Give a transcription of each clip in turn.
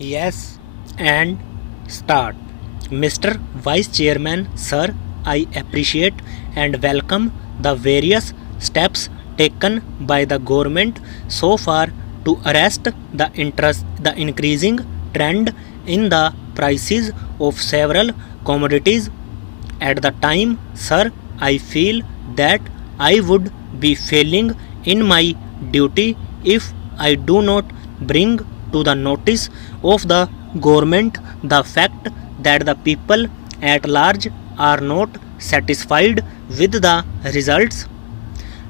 Yes, and start. Mr. Vice Chairman, sir, I appreciate and welcome the various steps taken by the government so far to arrest the increasing trend in the prices of several commodities. At the time, sir, I feel that I would be failing in my duty if I do not bring to the notice of the government the fact that the people at large are not satisfied with the results.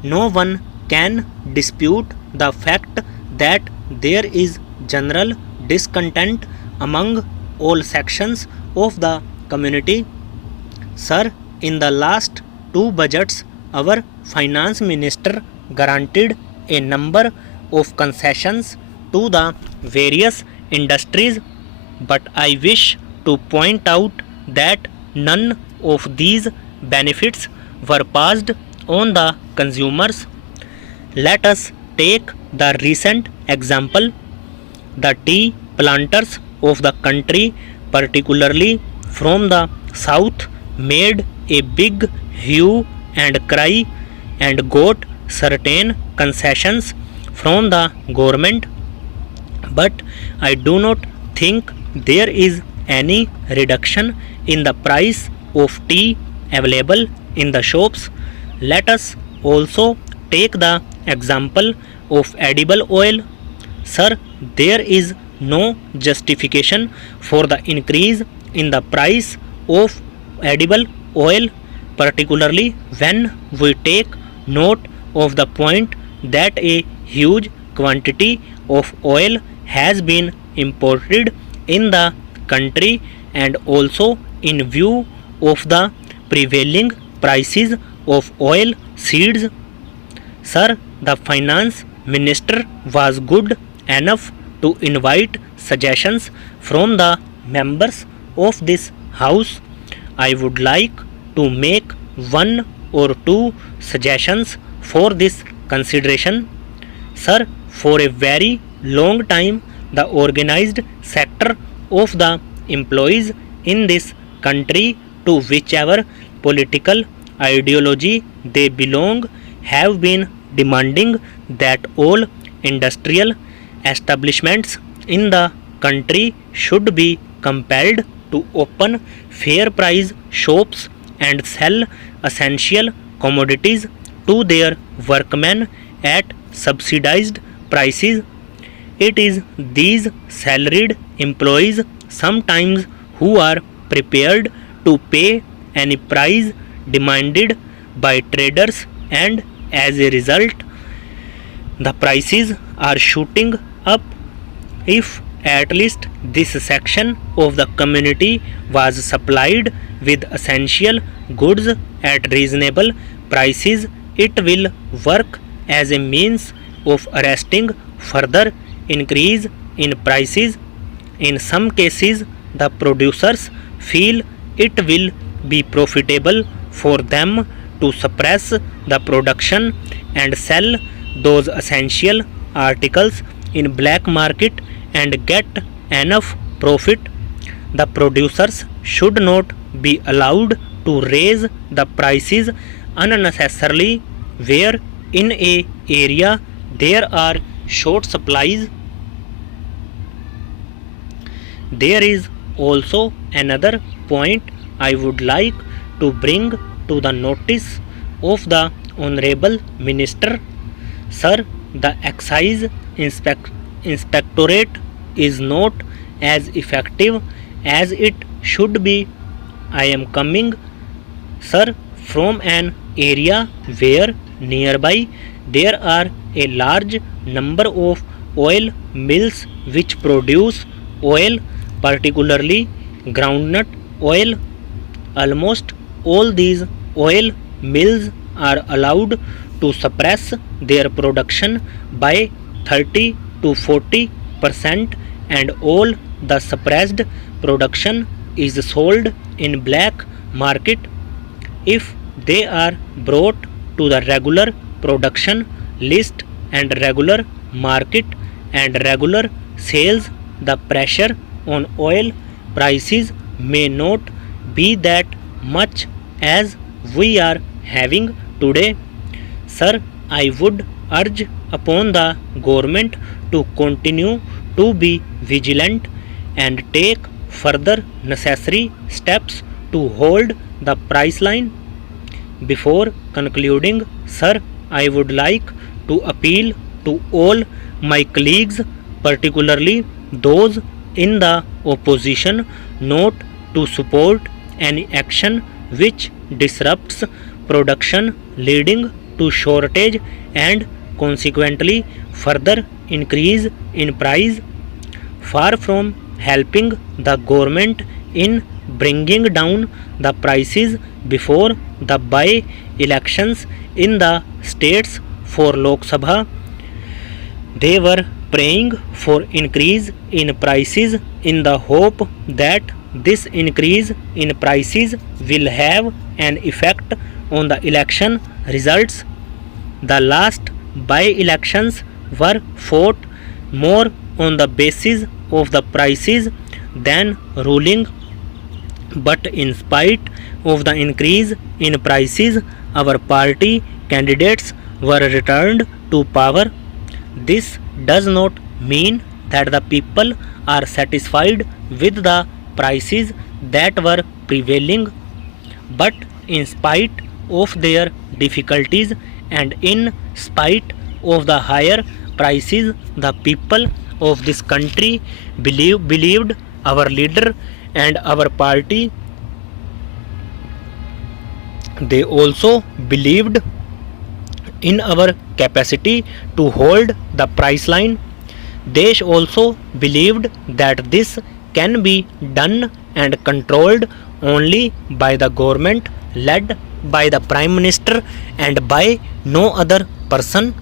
No one can dispute the fact that there is general discontent among all sections of the community. Sir, in the last two budgets, our finance minister granted a number of concessions to the various industries, but I wish to point out that none of these benefits were passed on the consumers. Let us take the recent example. The tea planters of the country, particularly from the south, made a big hue and cry and got certain concessions from the government, but I do not think there is any reduction in the price of tea available in the shops. Let us also take the example of edible oil. Sir, there is no justification for the increase in the price of edible oil, particularly when we take note of the point that a huge quantity of oil has been imported in the country, and also in view of the prevailing prices of oil seeds. Sir, the finance minister was good enough to invite suggestions from the members of this house. I would like to make one or two suggestions for this consideration. Sir, for a very long time, the organized sector of the employees in this country, to whichever political ideology they belong, have been demanding that all industrial establishments in the country should be compelled to open fair price shops and sell essential commodities to their workmen at subsidized prices. It is these salaried employees sometimes who are prepared to pay any price demanded by traders, and as a result, the prices are shooting up. If at least this section of the community was supplied with essential goods at reasonable prices, it will work as a means of arresting further increase in prices. In some cases, the producers feel it will be profitable for them to suppress the production and sell those essential articles in black market and get enough profit. The producers should not be allowed to raise the prices unnecessarily where in a area there are short supplies. There is also another point I would like to bring to the notice of the Honorable Minister. Sir, the Excise Inspectorate is not as effective as it should be. I am coming, sir, from an area where nearby there are a large number of oil mills which produce oil, particularly groundnut oil. Almost all these oil mills are allowed to suppress their production by 30 to 40%, and all the suppressed production is sold in black market. If they are brought to the regular production list and regular market and regular sales, the pressure on oil prices may not be that much as we are having today. Sir, I would urge upon the government to continue to be vigilant and take further necessary steps to hold the price line. Before concluding, sir, I would like to appeal to all my colleagues, particularly those in the opposition, not to support any action which disrupts production, leading to shortage and consequently further increase in price. Far from helping the government in bringing down the prices before the by-elections in the states for Lok Sabha, they were praying for increase in prices in the hope that this increase in prices will have an effect on the election results. The last by-elections were fought more on the basis of the prices than ruling, but in spite of the increase in prices, our party candidates were returned to power. This does not mean that the people are satisfied with the prices that were prevailing, but in spite of their difficulties and in spite of the higher prices, the people of this country believed our leader and our party. They also believed in our capacity to hold the price line. They also believed that this can be done and controlled only by the government led by the Prime Minister and by no other person.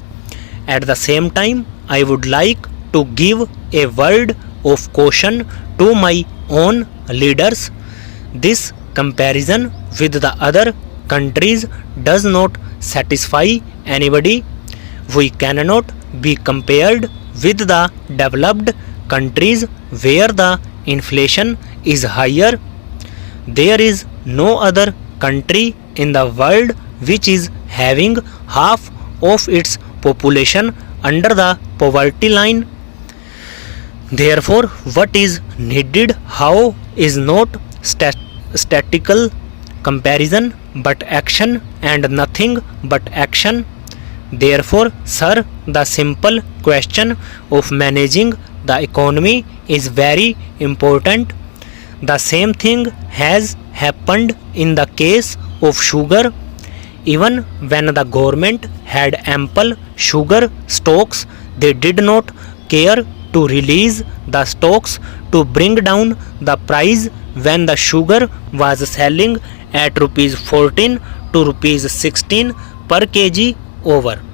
At the same time, I would like to give a word of caution to my own leaders. This comparison with the other countries does not satisfy anybody. We cannot be compared with the developed countries where the inflation is higher. There is no other country in the world which is having half of its population under the poverty line. Therefore, what is needed how is not statistical comparison but action, and nothing but action. Therefore, sir, the simple question of managing the economy is very important. The same thing has happened in the case of sugar. Even when the government had ample sugar stocks, they did not care to release the stocks to bring down the price when the sugar was selling at rupees 14 to rupees 16 per kg over.